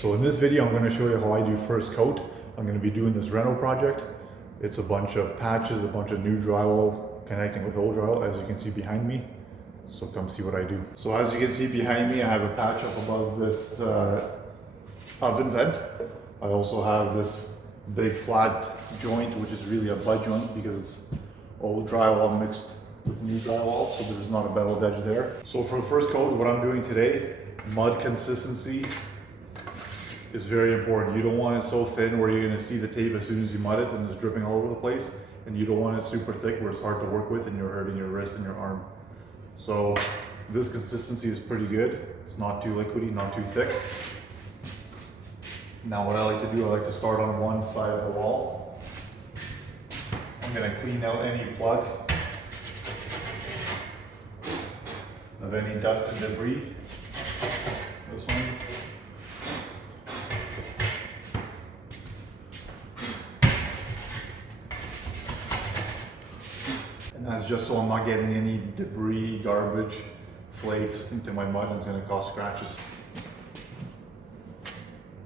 So in this video, I'm going to show you how I do first coat. I'm going to be doing this reno project. It's a bunch of patches, a bunch of new drywall connecting with old drywall, as you can see behind me. So come see what I do. So as you can see behind me, I have a patch up above this oven vent. I also have this big flat joint, which is really a butt joint because it's old drywall mixed with new drywall, so there's not a beveled edge there. So for the first coat, what I'm doing today, mud consistency is very important. You don't want it so thin where you're gonna see the tape as soon as you mud it and it's dripping all over the place. And you don't want it super thick where it's hard to work with and you're hurting your wrist and your arm. So this consistency is pretty good. It's not too liquidy, not too thick. Now what I like to do, I like to start on one side of the wall. I'm gonna clean out any plug of any dust and debris. This one. And that's just so I'm not getting any debris, garbage, flakes into my mud, and it's going to cause scratches.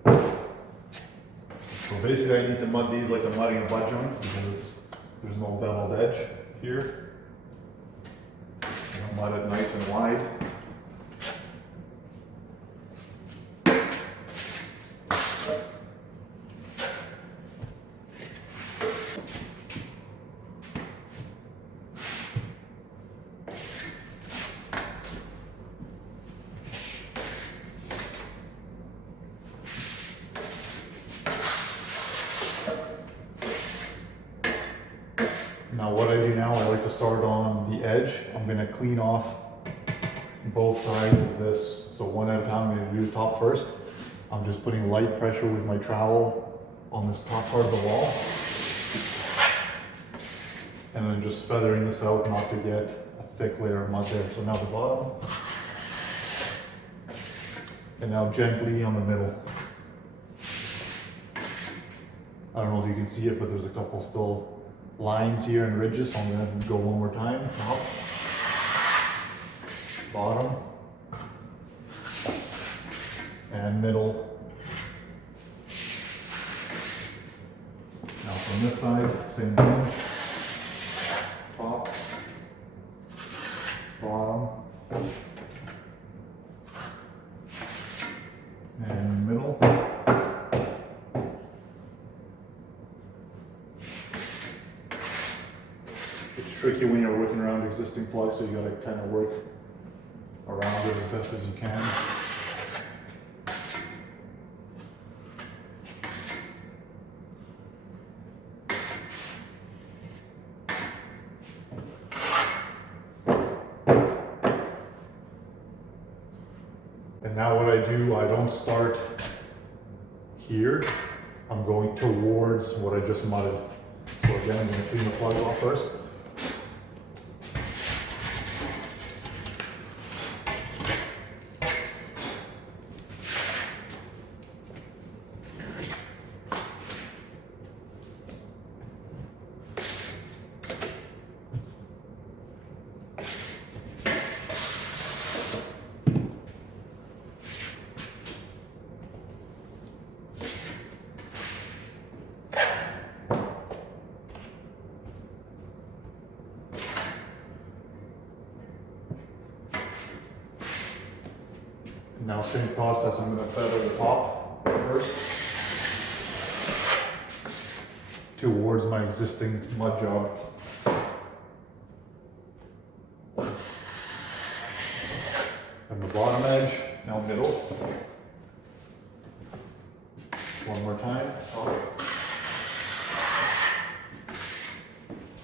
So basically I need to mud these like I'm mudding a butt joint because there's no beveled edge here. I'll mud it nice and wide. Now what I do now, I like to start on the edge. I'm going to clean off both sides of this. So one at a time, I'm going to do the top first. I'm just putting light pressure with my trowel on this top part of the wall. And then just feathering this out not to get a thick layer of mud there. So now the bottom. And now gently on the middle. I don't know if you can see it, but there's a couple still lines here and ridges, so I'm going to go one more time. Top, bottom, and middle. Now from this side, same thing. Top, bottom, and middle. It's tricky when you're working around existing plugs, so you gotta kind of work around it as best as you can. And now what I do, I don't start here. I'm going towards what I just mudded. So again, I'm going to clean the plug off first. Now same process, I'm going to feather the top first towards my existing mud job. And the bottom edge, now middle. One more time, top,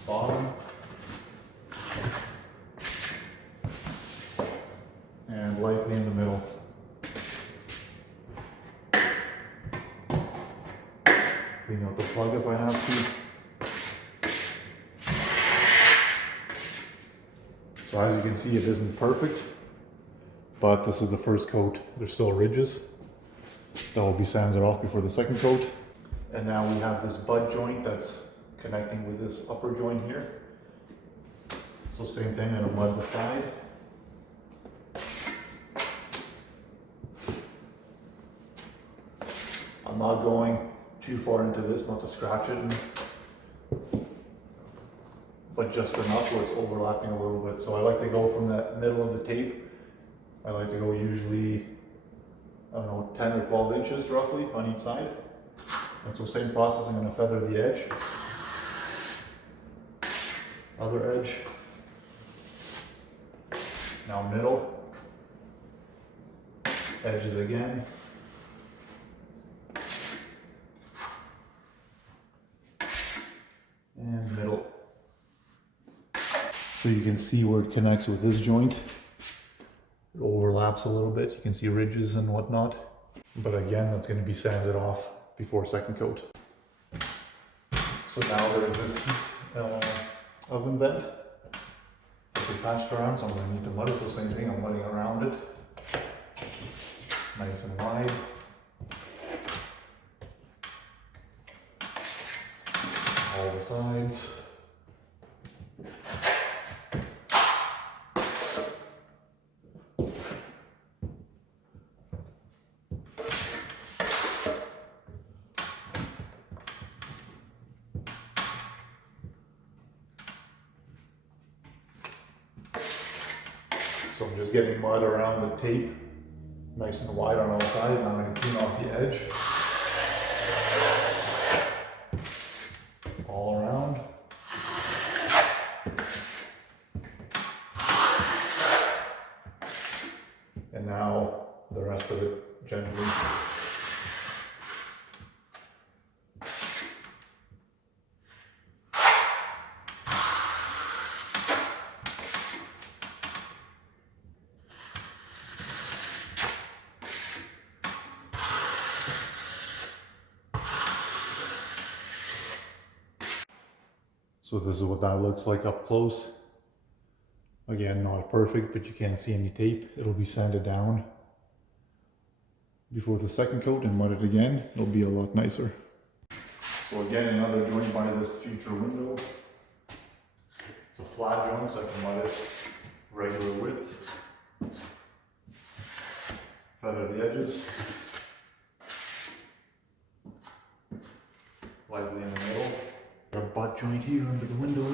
bottom, and lightly in the middle. Clean out the plug if I have to. So as you can see, it isn't perfect, but this is the first coat. There's still ridges. That will be sanded off before the second coat. And now we have this butt joint that's connecting with this upper joint here. So same thing, I'm gonna mud the side. I'm not going too far into this, not to scratch it, but just enough where it's overlapping a little bit. So I like to go from that middle of the tape. I like to go usually, I don't know, 10 or 12 inches roughly on each side. And so same process, I'm going to feather the edge. Other edge. Now middle. Edges again. And middle. So you can see where it connects with this joint. It overlaps a little bit. You can see ridges and whatnot. But again, that's going to be sanded off before second coat. So now there's this oven vent that we patched around, so I'm going to need to mud it. So same thing, I'm mudding around it. Nice and wide. All the sides. So I'm just getting mud around the tape, nice and wide on all sides, and I'm going to clean off the edge. All around. And now the rest of it gently. So this is what that looks like up close. Again, not perfect, but you can't see any tape. It'll be sanded down before the second coat and mud it again. It'll be a lot nicer. So again, another joint by this future window. It's a flat joint, so I can mud it regular width. Feather the edges. Lightly in the middle. A butt joint here under the window.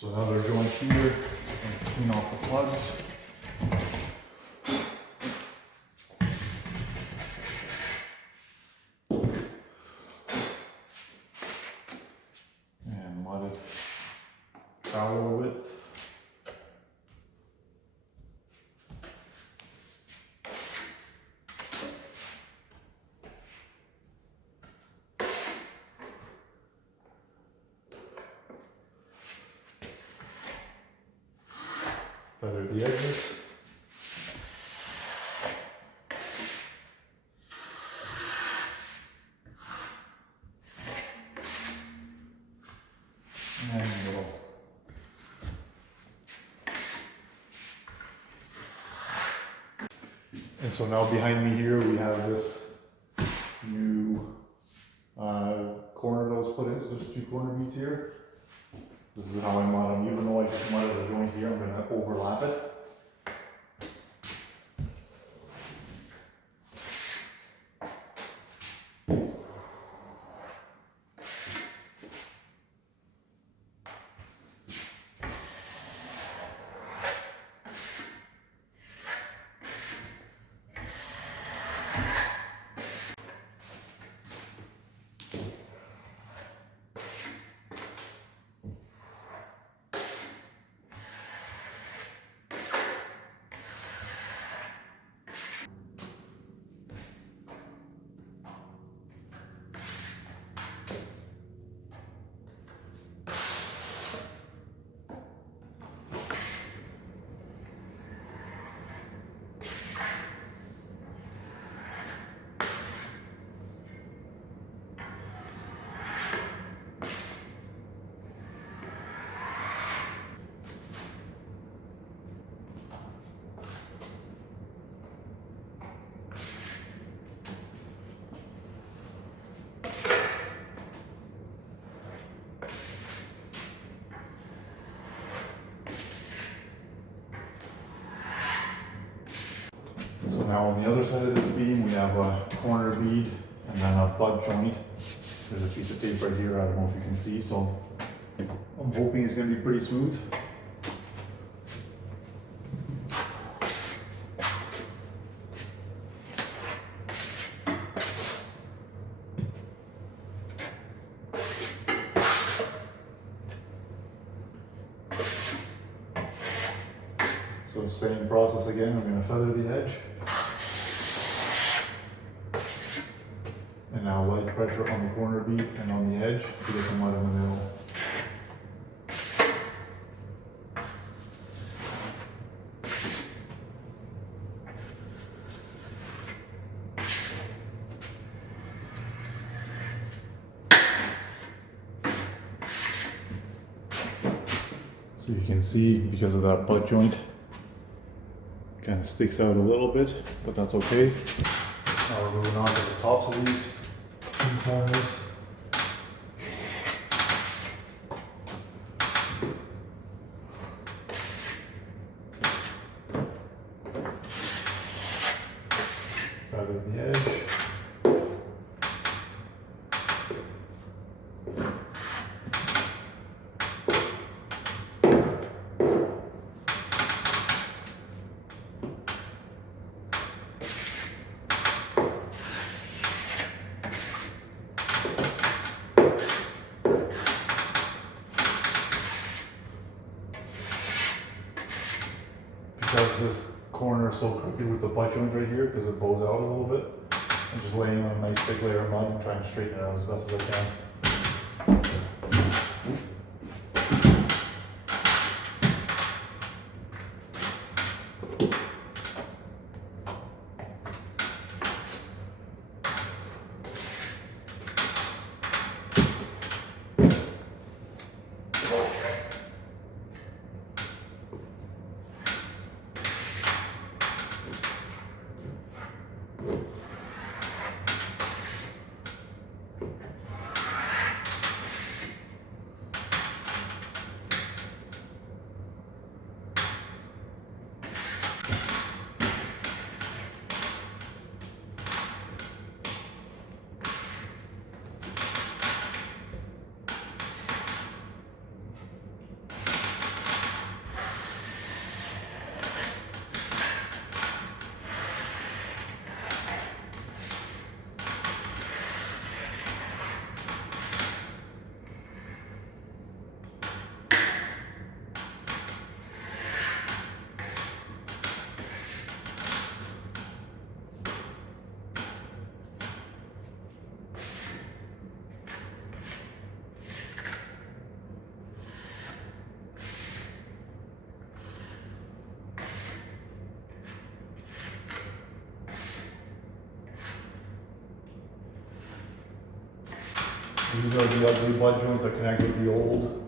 So another joint here, and clean off the plugs. And mud it trowel width. Feather the edges. And middle. And so now behind me here we have this new corner that was put in. So there's two corner beads here. This is how I mud them. Even though I just mudded the joint here, I'm going to overlap it. now on the other side of this beam, we have a corner bead and then a butt joint. There's a piece of tape right here, I don't know if you can see, so I'm hoping it's gonna be pretty smooth. So same process again, I'm going to feather the edge. And now light pressure on the corner bead and on the edge to get some mud in the middle. So you can see, because of that butt joint, kind of sticks out a little bit, but that's okay. Now we're moving on to the tops of these two corners. Feather the edge. Because this corner is so crooked with the butt joint right here, because it bows out a little bit, I'm just laying on a nice thick layer of mud and trying to straighten it out as best as I can. These are the ugly butt joints that connect with the old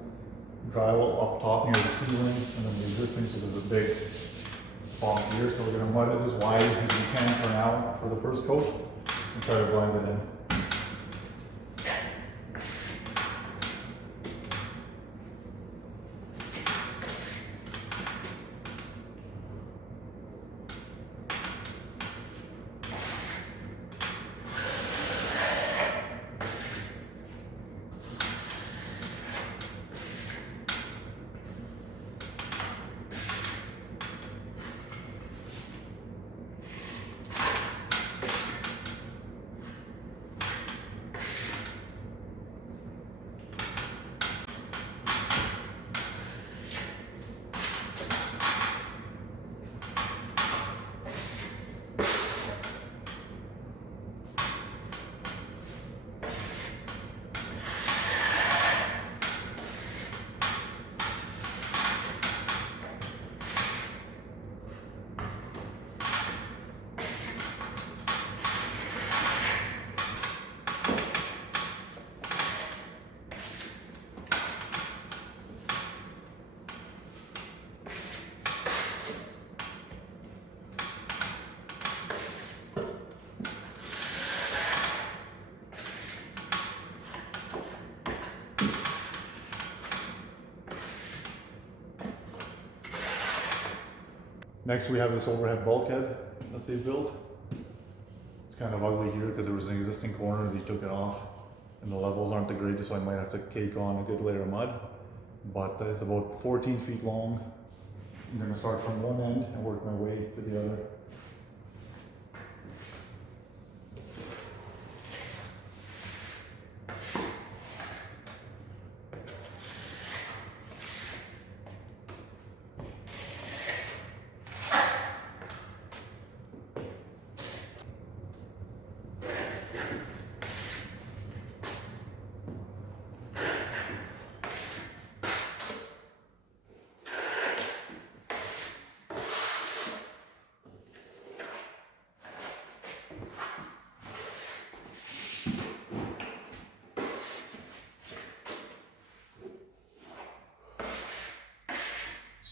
drywall up top near the ceiling, and then the existing, so there's a big bump here. So we're going to mud it as wide as we can for now for the first coat and try to blend it in. Next we have this overhead bulkhead. that they built. It's kind of ugly here because there was an existing corner, they took it off, and the levels aren't the greatest, so I might have to cake on a good layer of mud. But it's about 14 feet long. I'm going to start from one end and work my way to the other.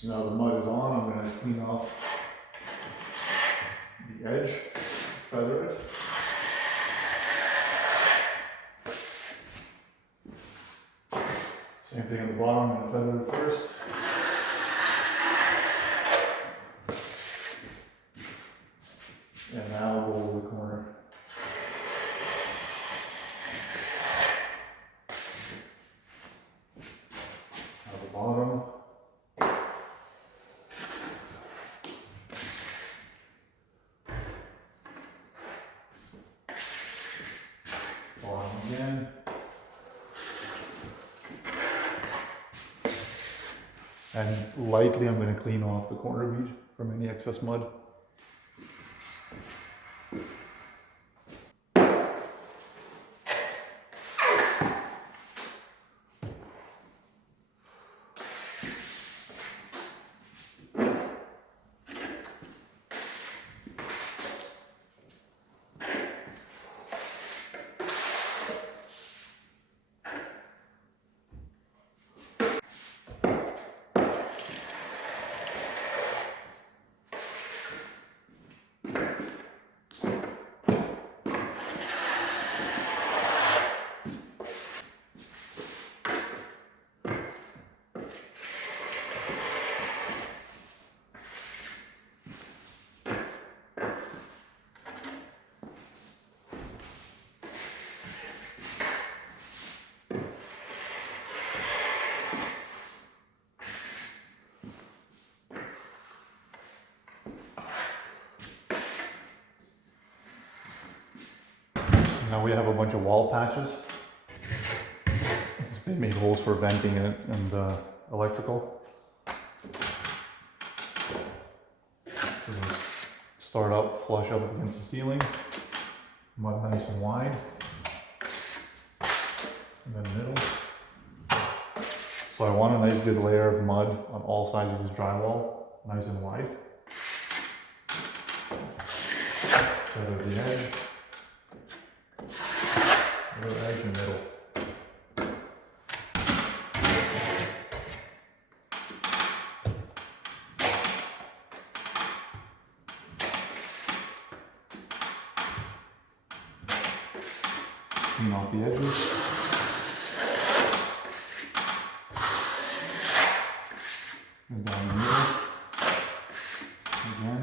So now the mud is on, I'm going to clean off the edge, feather it. Same thing on the bottom, I'm going to feather it first. And now I'll go over the corner. Now the bottom. Again. And lightly I'm going to clean off the corner bead from any excess mud. Now we have a bunch of wall patches. They made holes for venting and electrical. Start up, flush up against the ceiling. Mud nice and wide. And then middle. So I want a nice good layer of mud on all sides of this drywall, nice and wide. Feather the edge. Little edge and middle. Clean off the edges. And down the middle. Again.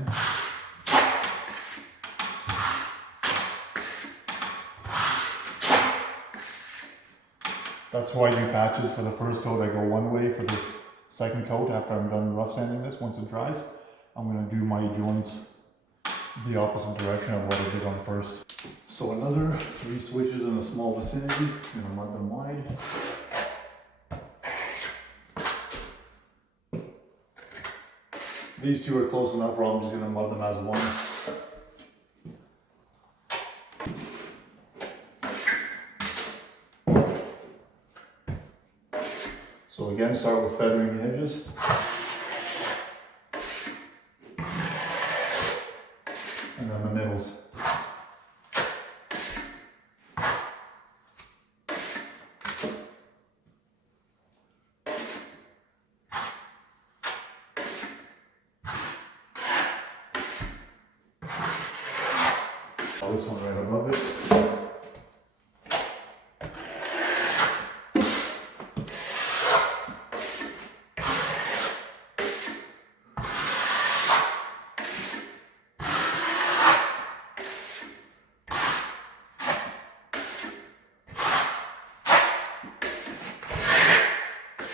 That's why I do patches. For the first coat I go one way. For this second coat, after I'm done rough sanding this, once it dries, I'm going to do my joints the opposite direction of what I did on first. So another 3 switches in a small vicinity. I'm going to mud them wide. These two are close enough where I'm just going to mud them as one. So again, start with feathering the edges. And then the middles. This one right above it.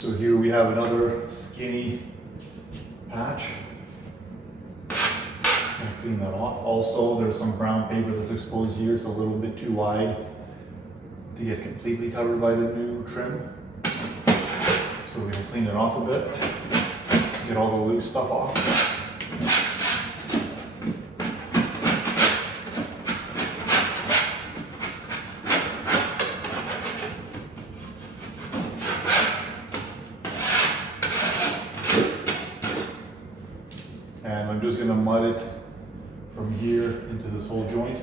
So here we have another skinny patch. I'm gonna clean that off. Also, there's some brown paper that's exposed here. It's a little bit too wide to get completely covered by the new trim. So we're gonna clean it off a bit, get all the loose stuff off. And I'm just gonna mud it from here into this whole joint.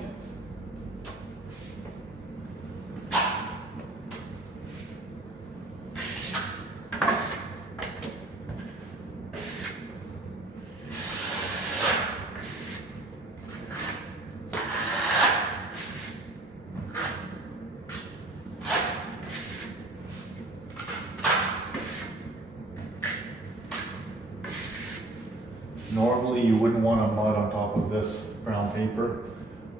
Normally you wouldn't want to mud on top of this brown paper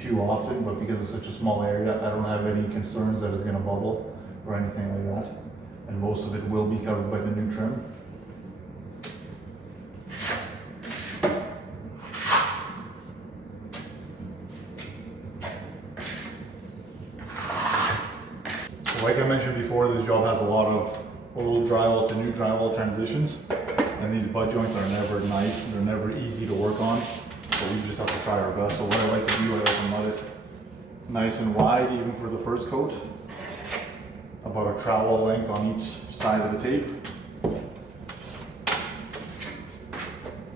too often, but because it's such a small area, I don't have any concerns that it's going to bubble or anything like that. And most of it will be covered by the new trim. So like I mentioned before, this job has a lot of old drywall to new drywall transitions. And these butt joints are never nice, they're never easy to work on, but we just have to try our best. So what I like to do, I like to mud it nice and wide, even for the first coat. About a trowel length on each side of the tape. And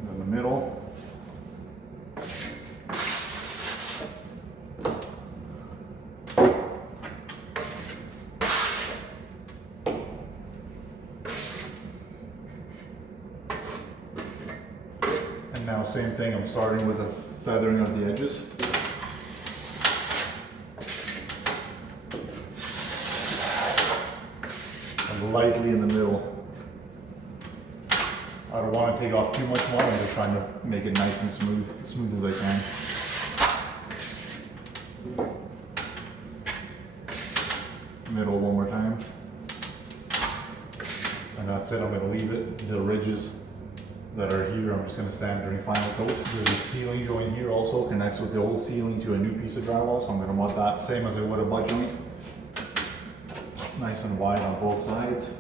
in the middle. And now same thing, I'm starting with a feathering of the edges. And lightly in the middle. I don't want to take off too much more, I'm just trying to make it nice and smooth, as smooth as I can. Middle one more time. And that's it, I'm going to leave it. The ridges that are here, I'm just going to sand during final coat. There's a ceiling joint here also, connects with the old ceiling to a new piece of drywall, so I'm going to mud that same as I would a butt joint. Nice and wide on both sides.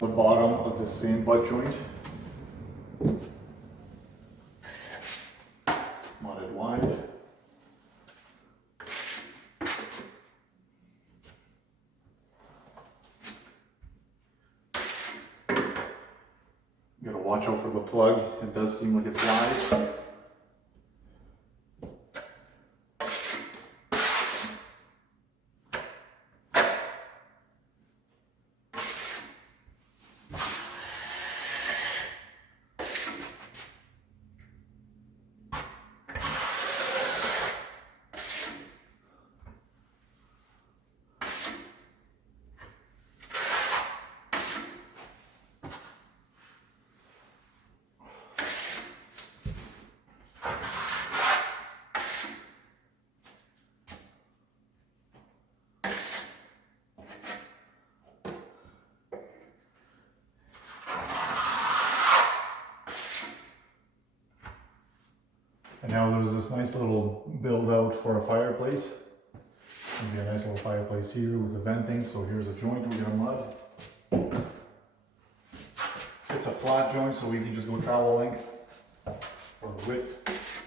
The bottom of the same butt joint, mudded wide. You gotta watch out for the plug, it does seem like it slides. And now there's this nice little build out for a fireplace. Gonna be a nice little fireplace here with the venting. So here's a joint we're gonna mud. It's a flat joint, so we can just go trowel length or the width.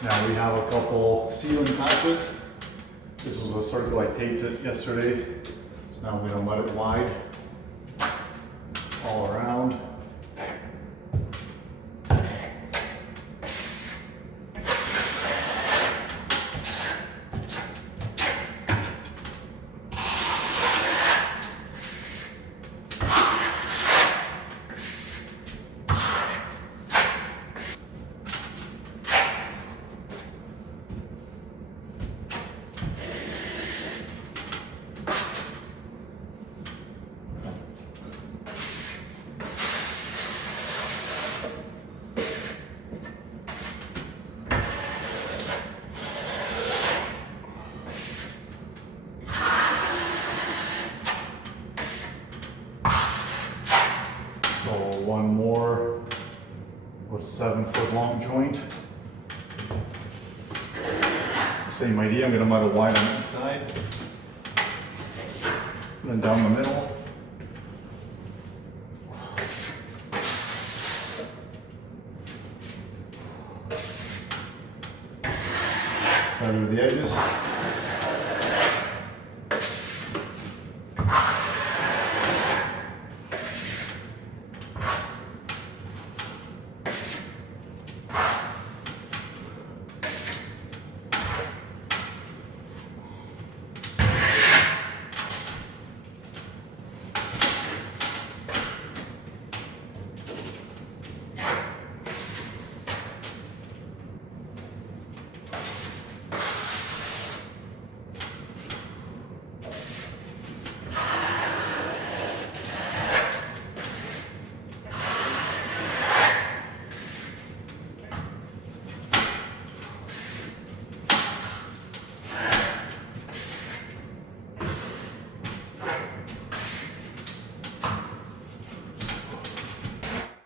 Now we have a couple ceiling patches. This was a circle I taped it yesterday. So now I'm going to let it wide all around. So one more, about 7 foot long joint. Same idea, I'm going to mud it wide on each side. And then down the middle. Right over the edges.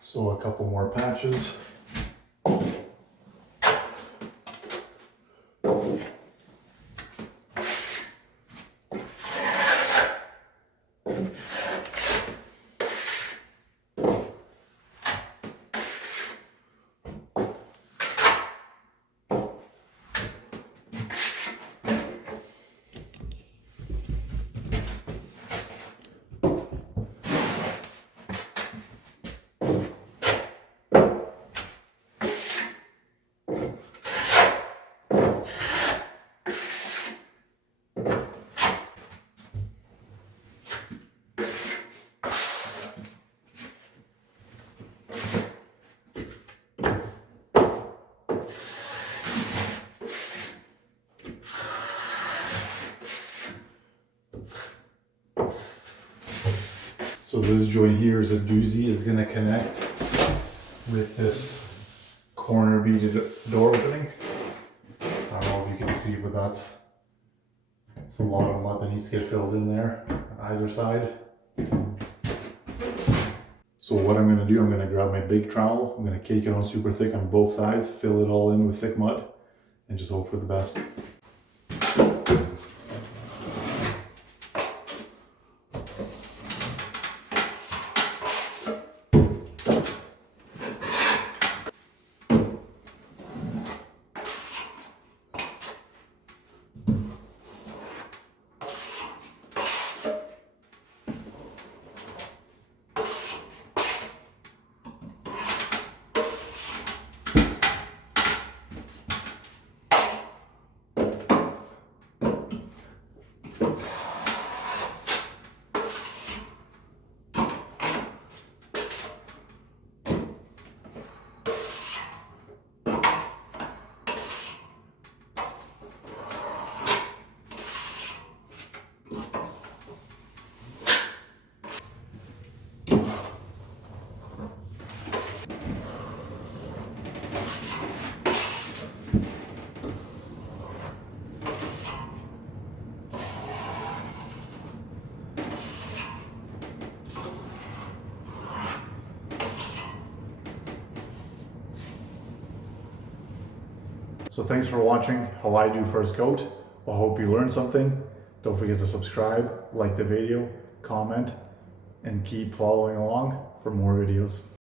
So a couple more patches. So this joint here is a doozy. It's going to connect with this corner beaded door opening. I don't know if you can see, but that's a lot of mud that needs to get filled in there on either side. So what I'm going to do, I'm going to grab my big trowel. I'm going to cake it on super thick on both sides, fill it all in with thick mud, and just hope for the best. So thanks for watching how I do first coat. I hope you learned something. Don't forget to subscribe, like the video, comment, and keep following along for more videos.